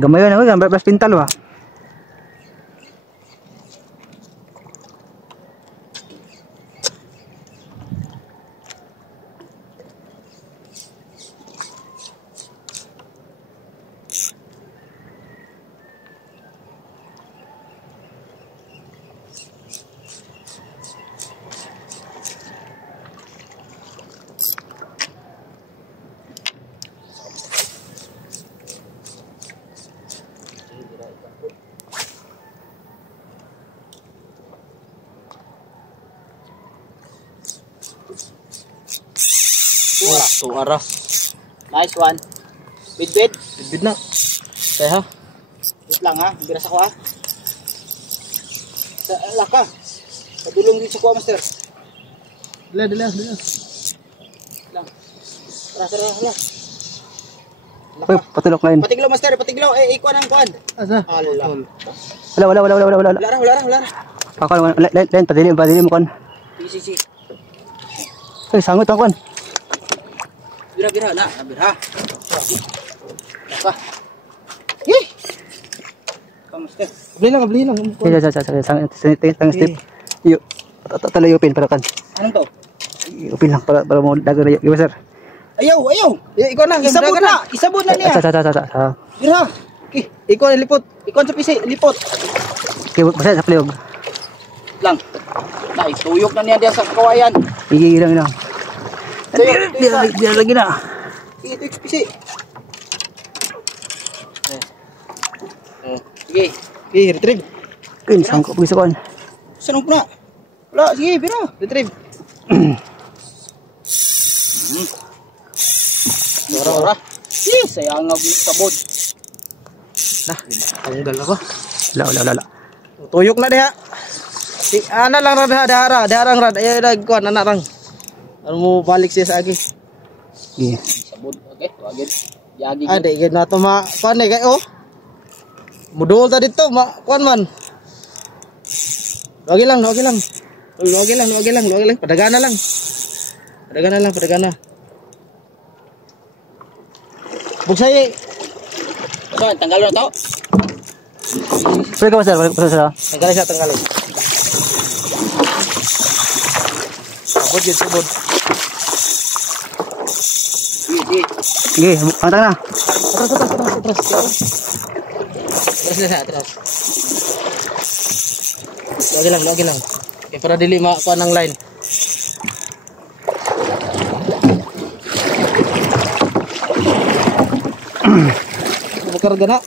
Gamay na, gambar plus pintal ba? Suara. Nice one. Bid. Bid na. Kaya ha? Wait lang ha. Biras ako ha. Sa laka. Padulong din sa kuha, master. Dila. Lang. Tara. Uy, patulok ngayon. Patiglaw, master. Patiglaw. Ikuan ang kuan. Asa? Allah. Wala. Wala. Pakal, lain, padili mo kan. Si. Uy, sangot ang kan. Bira na. Bira. Laka. Master. Beli lang. Sang step. Yuk. Talayupin para kan. Anong to? Upin lang para mo dagar yuk, sir. Ayaw. Ikaw na. Isabot na niya. Sa. Bira. Ikaw na lipot. Ikaw sa pisi. Lipot. Okay, basta sa plyog. Lang. Tuyok na niya dia sa kawayan. Ilang. Biar lagi na. Ito pisi. Sige. Retrieve. Kun sangkop bisa kon. Sanong puna. Wala, sige, bira. Retrieve. Ora. Sayang nga sabod. Nah, tanggal ako. Wala. Tuyok na diha. Ana lang ra darang rad. Ayo kuan anak rang. Ano mo balik siya sa agi. Sige. Sabod, okay. Tuwagin. Yagi. Ade gid na to ma kuan kay oh. Mudol ta dito, kuan man. Wagi lang. Padagana lang. Bugsay. So, tanggal na to. Balik ka sir. Tanggal siya. Sabod. Sige, matang na. Terus. Lagi lang. Okay, para dili makuha ng line. Bukarga na.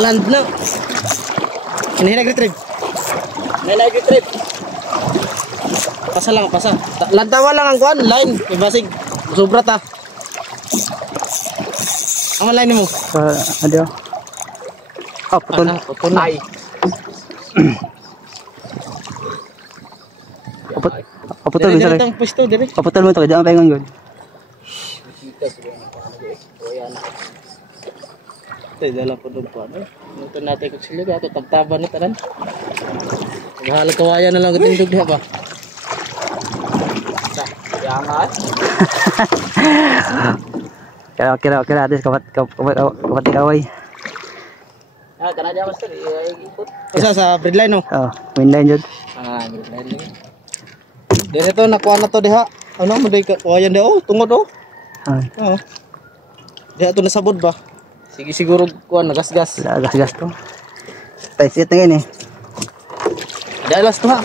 Land na. Nag-retrieve. Pasa. Lantawa lang ang kuan, line. Ibasig. Sobra ta. Ang line mo. Ada. Putol. Ay. Putol bisa. Tang pwesto dire. Putol mo to, jangan pengen gud. Dalam po doon po. Ito natin kung sila. Ito tabtaban ni tanan. Maghalag kawayan na lang. Ito diha ba? Yangat. Kira atis kapat kaway. Kana dia master. Ikut. Sa breadline no? Mainline jud. Breadline. Dari to nakuha na to diha. Ano mo day kawayan dia tungod Diha to nasabod ba? Sige siguro kuan nagasgas. Gas to. Stay sit ngayon eh. Dalas to ha.